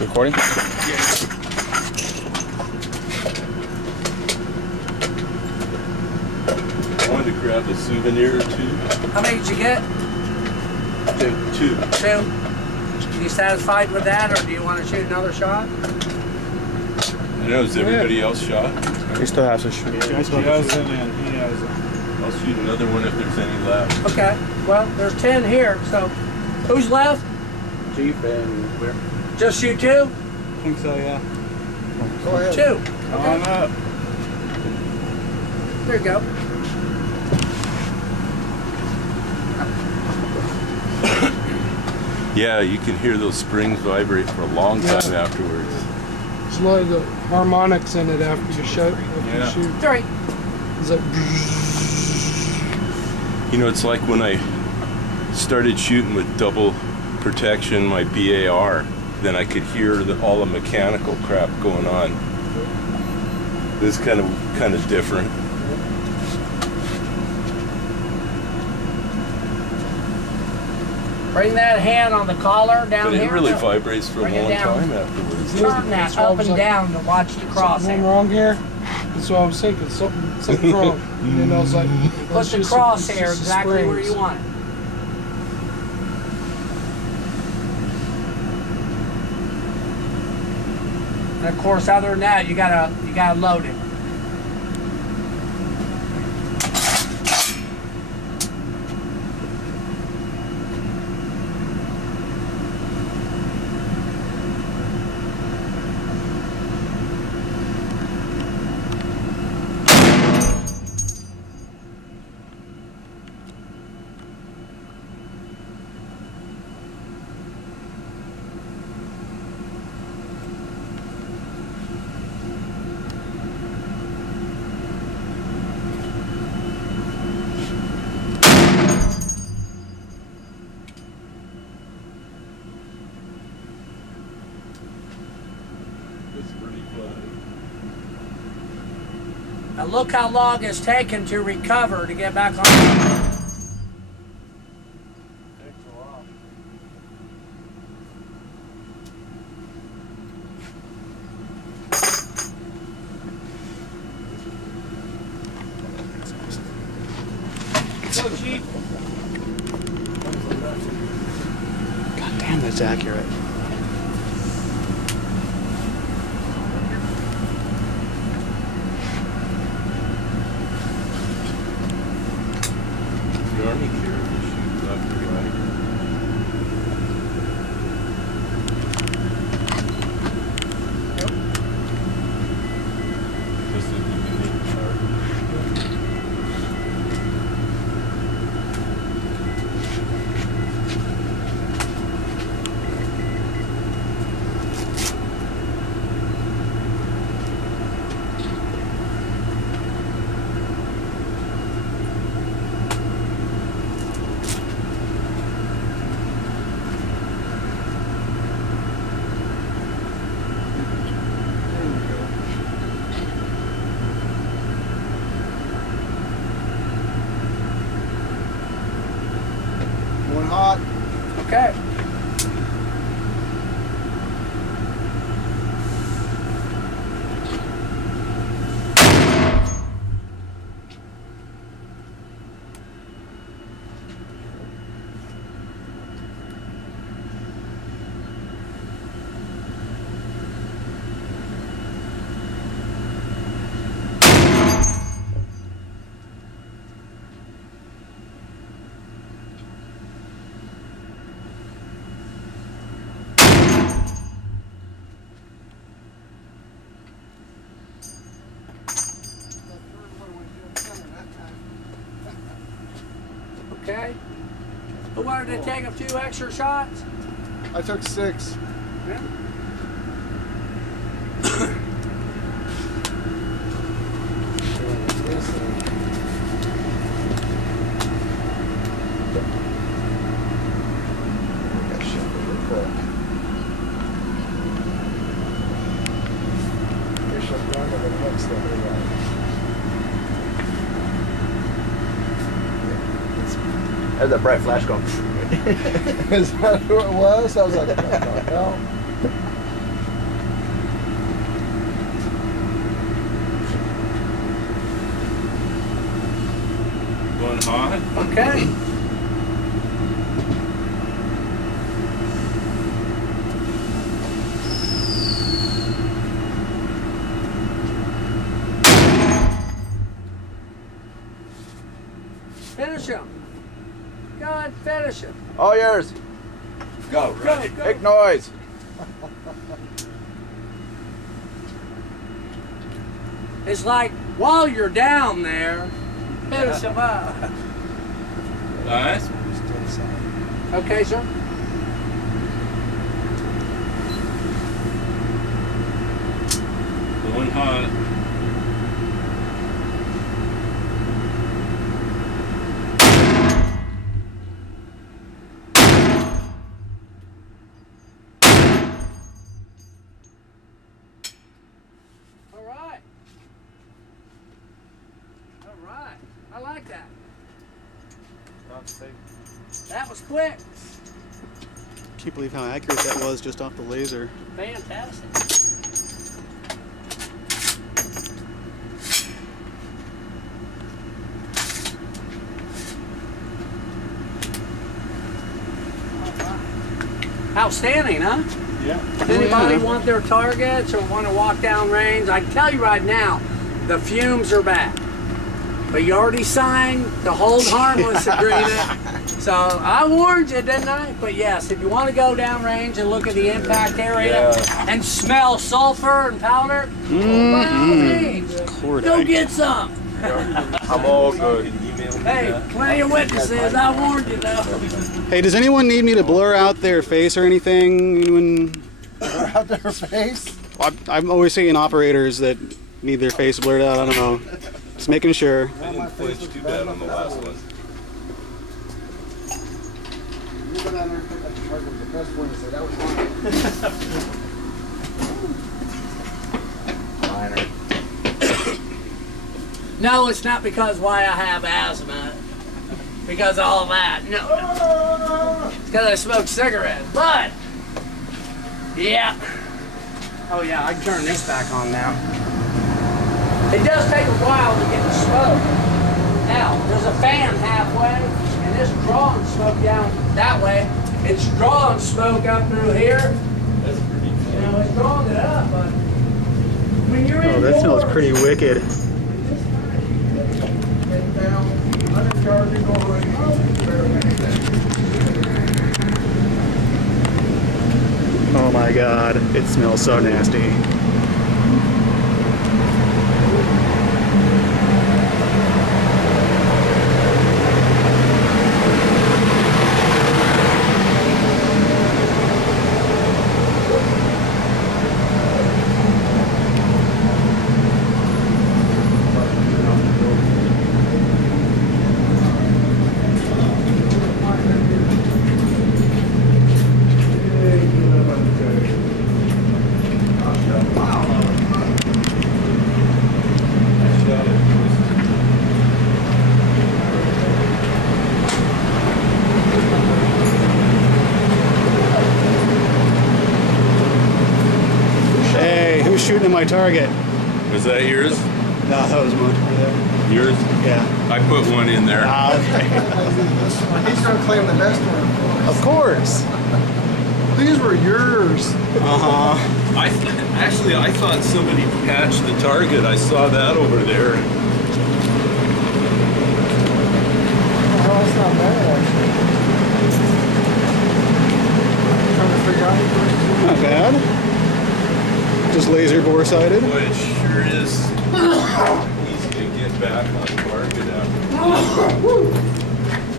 It's recording? Yes. I wanted to grab a souvenir or two. How many did you get? Two. Two? Are you satisfied with that, or do you want to shoot another shot? I don't know, is everybody else shot? He still has to shoot. He hasn't and he hasn't. I'll shoot another one if there's any left. Okay, well, there's 10 here, so who's left? Chief and where? Just you two? I think so, yeah. Go ahead. Two. Come on up. There you go. Yeah, you can hear those springs vibrate for a long time afterwards. It's like the harmonics in it after you shoot. Yeah. Shoot. Three. It's like, You know, it's like when I started shooting with double protection, my BAR, then I could hear all the mechanical crap going on. This is kind of different. Bring that hand on the collar down But here. it really vibrates for a Bring it long down. time afterwards. Turn that up and down to watch the something crosshair. wrong here? That's what I was thinking. Something's wrong. And then I was like, Put the crosshair exactly where you want it. And of course, other than that, you gotta load it. Now look how long it's taken to recover to get back on. Takes a while. Go, Chief. God damn, that's accurate. The Army carrier shoots left or right. Just as you can make the chart. One hot. Okay. Okay. Who wanted to take a few extra shots? I took 6. Yeah. Had that bright flash going. Is that who it was? I was like, no. One hot. Okay. Finish him. Go ahead, finish him. All yours. Go, ready. Go. Make noise. It's like while you're down there, finish him up. Nice. Okay, sir. One hot. All right. All right. I like that. That was quick. Can't believe how accurate that was just off the laser. Fantastic. Outstanding, huh? Yeah. Does anybody want their targets or want to walk down range? I can tell you right now, the fumes are back. But you already signed the hold harmless agreement. So I warned you, didn't I? But yes, if you want to go down range and look at the impact area and smell sulfur and powder, by all means, go get some. I'm all good. Hey, plenty of witnesses. I warned you, though. Hey, does anyone need me to blur out their face or anything? Anyone? Blur out their face? I'm always seeing operators that need their face blurred out. I don't know. Just making sure. I didn't flinch too bad on the last one. You go down there and think that the target was the best one to say that was mine. Minor. No, it's not because why I have asthma. Because of all that. No. It's because I smoke cigarettes. But, yeah. Oh, yeah, I can turn this back on now. It does take a while to get the smoke. Now, there's a fan halfway, and it's drawing smoke down that way. It's drawing smoke up through here. That's pretty cool. You know, it's drawing it up, but when you're in Oh, that smells pretty wicked. Oh my god, it smells so nasty. Shooting at my target. Was that yours? No, that was mine. Yours? Yeah. I put one in there. Ah, okay. He's going to claim the best one. Of course. These were yours. Uh-huh. Actually, I thought somebody patched the target. I saw that over there. Oh, that's not bad, actually. Trying to figure out. Not bad. Just laser bore sighted. Boy, it sure is easy to get back on target after.